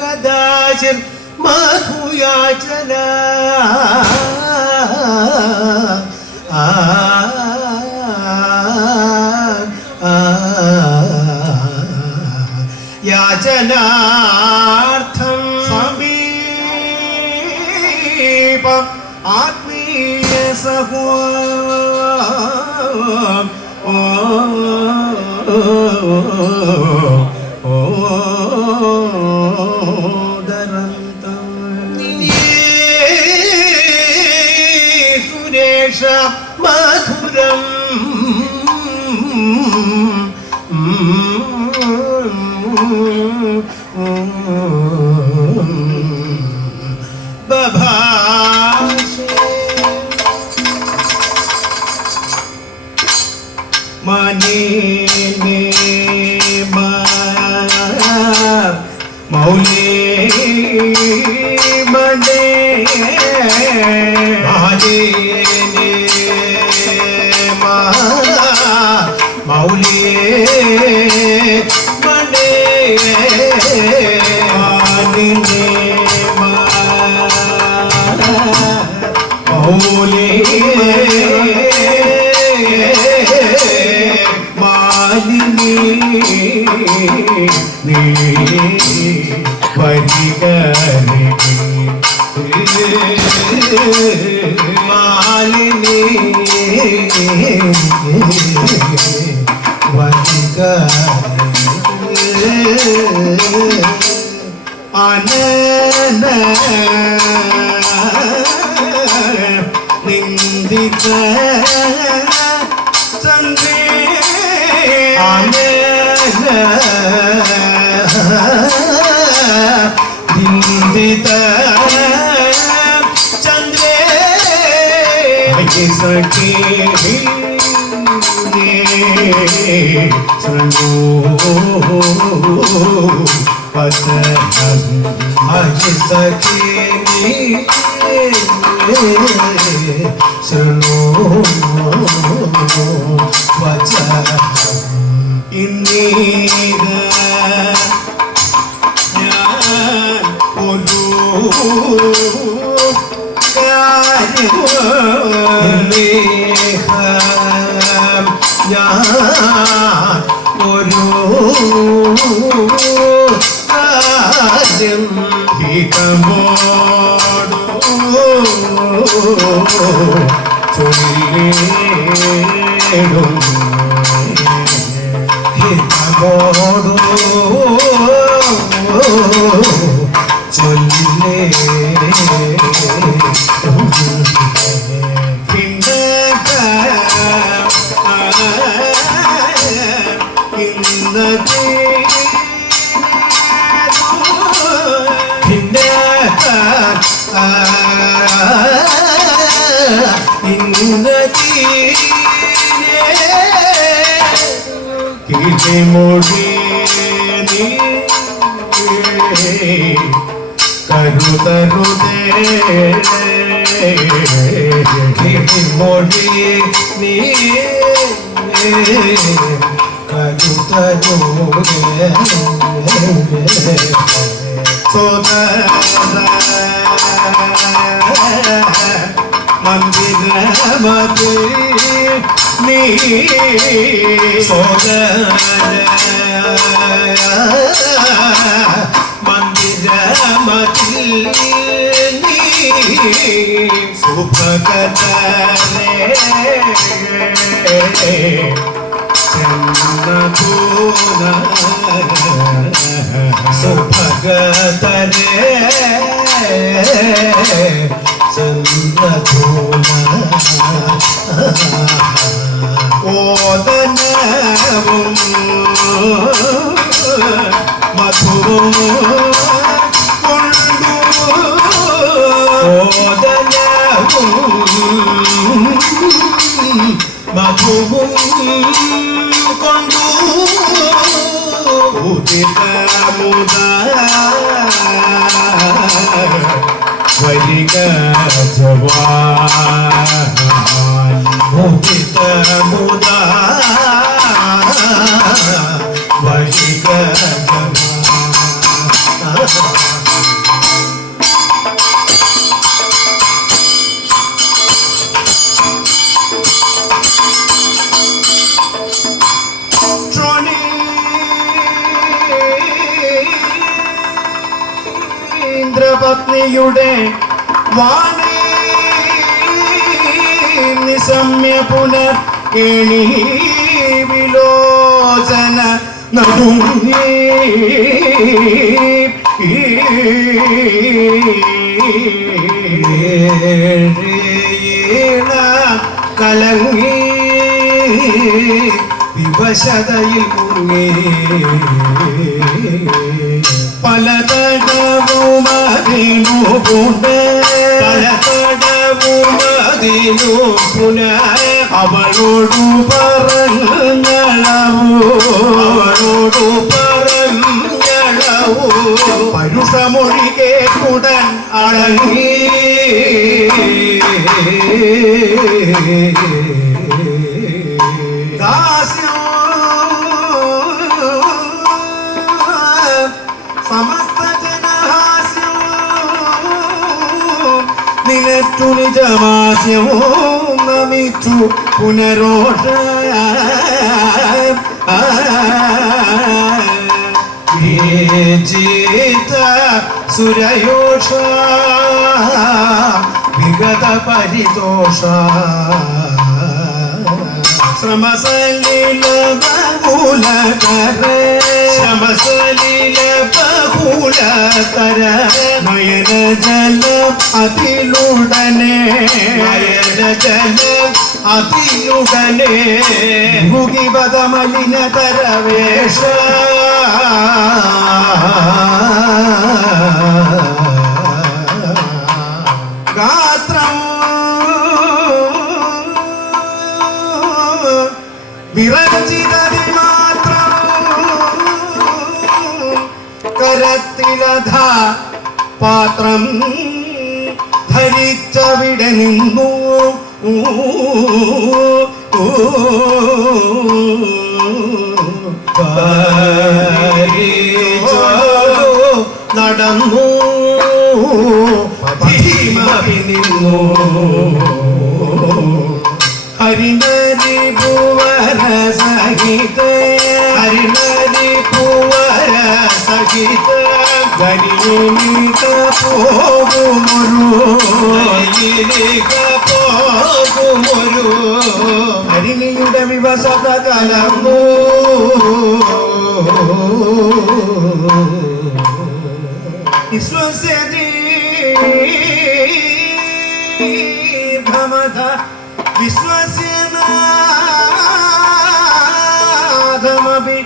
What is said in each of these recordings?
കദാചിൻ മധുയാചന യാചനാർത്ഥം സമീപം ആത്മീയ സുരേഷ മധുരം മൗലി മനെ മൗലി മനെ മൗലി മാലിനി നീ വരികരി മാലിനി വരികരി അനന നിന്ദിത ചന്ദ്രേ നിന്ദിത ചന്ദ്രേ സഖി ശൃണു സഖി ശൃണു വച ഇന്നീക ഞാൻ ഒരു ഞാൻ ഒരു കാര്യം ഹിതമോടു ചൊല്ലിടും ഹിതമോടു ചൊല്ലേ കിളിമൊഴി നീ കരുതരുതേ കിളിമൊഴി നീ കരുതരുതേ സോദര മന്ദിരമതി നീ സോദര മന്ദിരമതി നീ സുഭഗതരേ ചന്ദ്രധൂന സുഭഗതരേ ചന്ദ്രധൂന ഓദനവും മധുവും കൊണ്ടു ഓദനവും മധുവും കൊണ്ടു ഉദിതമുദ വരിക ജവാൻ മോഹിത മുദാ വരിക ജവാൻ. പത്നിയുടെ വാണി നിസമ്യ പുനർ എണി വിലോചന നടുങ്ങി കലങ്ങി വിവശതയിൽ മുങ്ങി പലതടവുമതിനു പുന അവളോടു പറഞ്ഞളവോ പരുഷമൊഴി കേട്ടുടൻ അടങ്ങി സമസ്ത ജനഹാസ്യം നിലറ്റു നിജമാസ്യമോ നമിച്ചു പുനരോഷ വിജേത സുരയോഷ വിഗത പരിതോഷ ശ്രമസലില ബഹുലകര നയന ജലം അതിലുടനെ ഭുഗിപദ മലിനതരവേഷ ഗാത്രം വിരചിതതി മാത്രം കരത്തിലധ പാത്രം ധരിച്ചവിടെ നിന്നു നടന്നു നിന്നു ഹരിനരി ഭുവന സഹിത ഹരിനരി ഭുവന സഹിത ഗരീനിക പോകുമൊരു ഹരിണിയുടെ വിവസത കലർന്നു ദീർഘമത വിശ്വസ്യനാഥമപി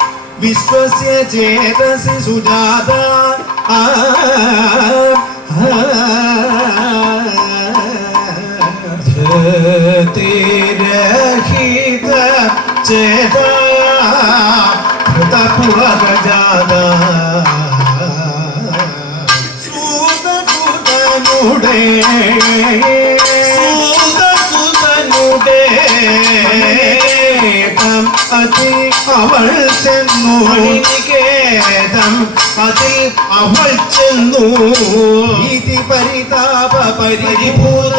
വിശ്വസ്യ ചേതസി സുജാത ധൃതിരഹിത ചേത ധൃതപുരഗജാത സൂതനുടേ അതി അവൾ ചെന്നു നികേതം അതിൽ അവൾ ചെന്നു ഇതി പരിതാപ പരിഭൂത